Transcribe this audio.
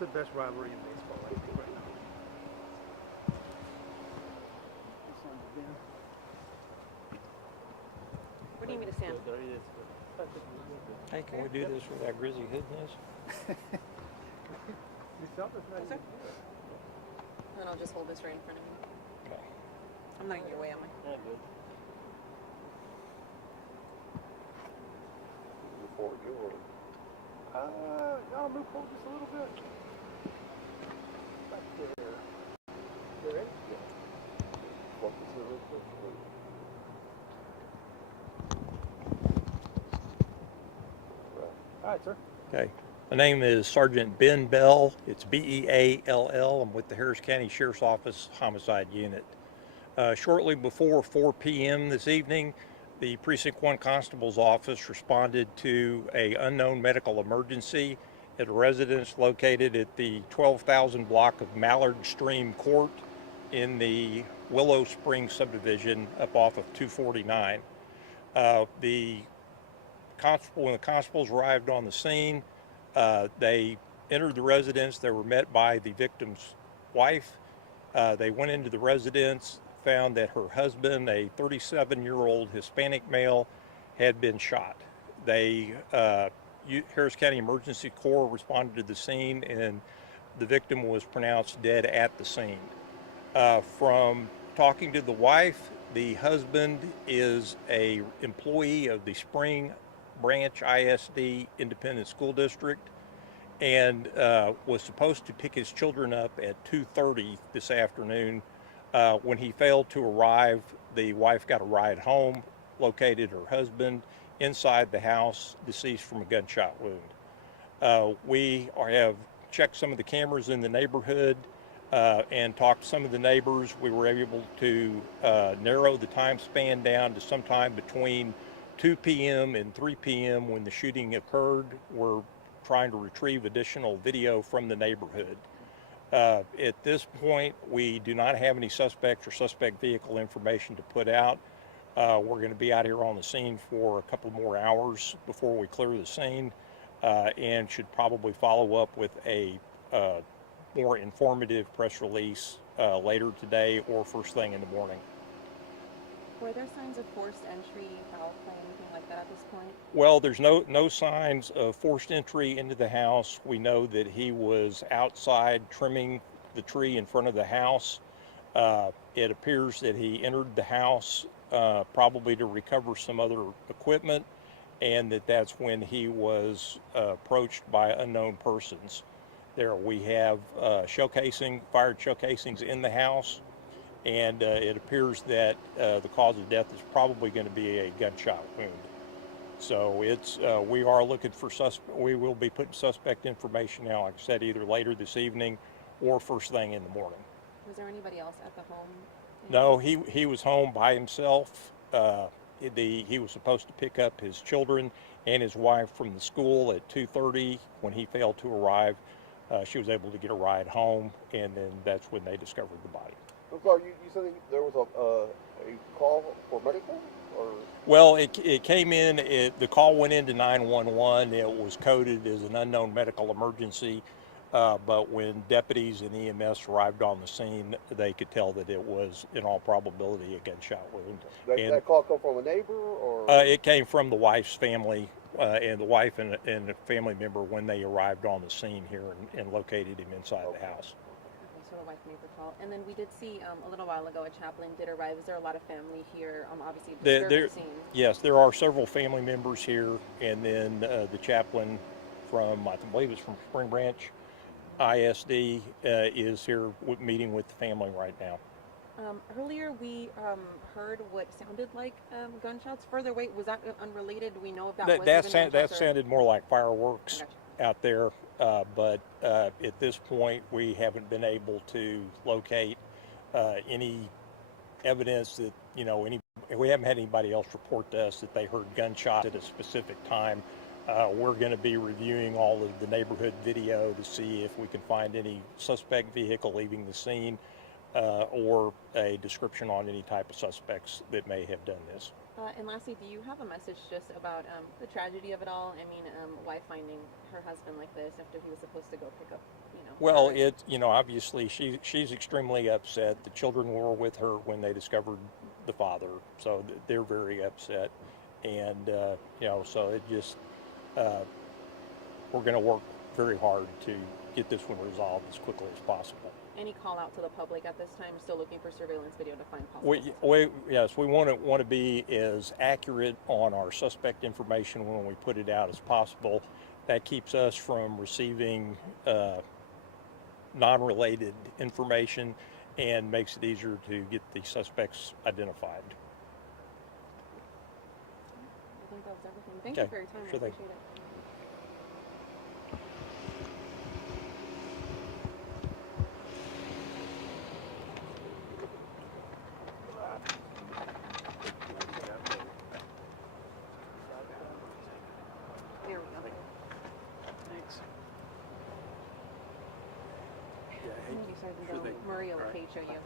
the best rivalry in baseball, I think, right now. Where do you need me to stand? Hey, can we do this with that grizzly hood in this? Yourself is not Yes, sir. even Then I'll just hold this right in front of me. Okay. I'm not in your way, am I? Yeah, good. Before you were. Y'all move forward just a little bit. Back there. You ready? Walk this way real quick. All right, sir. Okay. My name is Sergeant Ben Bell. It's B-E-A-L-L. I'm with the Harris County Sheriff's Office Homicide Unit. Shortly before 4 p.m. this evening, the Precinct 1 Constable's Office responded to an unknown medical emergency at a residence located at the 12,000 block of Mallard Stream Court in the Willow Springs subdivision up off of 249. When the constables arrived on the scene, they entered the residence. They were met by the victim's wife. They went into the residence, found that her husband, a 37-year-old Hispanic male, had been shot. Harris County Emergency Corps responded to the scene, and the victim was pronounced dead at the scene. From talking to the wife, the husband is an employee of the Spring Branch ISD Independent School District and was supposed to pick his children up at 2:30 this afternoon. When he failed to arrive, the wife got a ride home, located her husband inside the house, deceased from a gunshot wound. We have checked some of the cameras in the neighborhood and talked to some of the neighbors. We were able to narrow the time span down to sometime between 2 p.m. and 3 p.m. when the shooting occurred. We're trying to retrieve additional video from the neighborhood. At this point, we do not have any suspects or suspect vehicle information to put out. We're going to be out here on the scene for a couple more hours before we clear the scene and should probably follow up with a more informative press release later today or first thing in the morning. Were there signs of forced entry, foul play, anything like that at this point? Well, there's no signs of forced entry into the house. We know that he was outside trimming the tree in front of the house. It appears that he entered the house probably to recover some other equipment, and that's when he was approached by unknown persons. There we have fired shell casings in the house, and it appears that the cause of death is probably going to be a gunshot wound. So we are looking for we will be putting suspect information out, like I said, either later this evening or first thing in the morning. Was there anybody else at the home? No, he was home by himself. He was supposed to pick up his children and his wife from the school at 2:30. When he failed to arrive, she was able to get a ride home, and then that's when they discovered the body. I'm sorry, you said there was a call for medical? Or? Well, it came in, the call went into 911. It was coded as an unknown medical emergency, but when deputies and EMS arrived on the scene, they could tell that it was, in all probability, a gunshot wound. That call come from a neighbor? Or? It came from the wife's family, and the wife and a family member when they arrived on the scene here and located him inside the house. So the wife made the call. And then we did see a little while ago a chaplain did arrive. Is there a lot of family here? Obviously, disturbing scene. Yes, there are several family members here, and then the chaplain from, I believe it's from Spring Branch ISD, is here meeting with the family right now. Earlier we heard what sounded like gunshots further away. Was that unrelated? Do we know if that sounded more like fireworks out there, but at this point we haven't been able to locate any evidence that, we haven't had anybody else report to us that they heard gunshots at a specific time. We're going to be reviewing all of the neighborhood video to see if we can find any suspect vehicle leaving the scene or a description on any type of suspects that may have done this. And lastly, do you have a message just about the tragedy of it all? I mean, wife finding her husband like this after he was supposed to go pick up, Well, her. obviously she's extremely upset. The children were with her when they discovered the father, so they're very upset, and so it just we're going to work very hard to get this one resolved as quickly as possible. Any call out to the public at this time? Still looking for surveillance video to find possible. Yes, we want to be as accurate on our suspect information when we put it out as possible. That keeps us from receiving non-related information and makes it easier to get the suspects identified. I think that was everything. Thank Okay, you for your time. sure I thing. appreciate it. Here we go. Thanks. Maybe Sergeant Sure thing. Maria will All right. show you.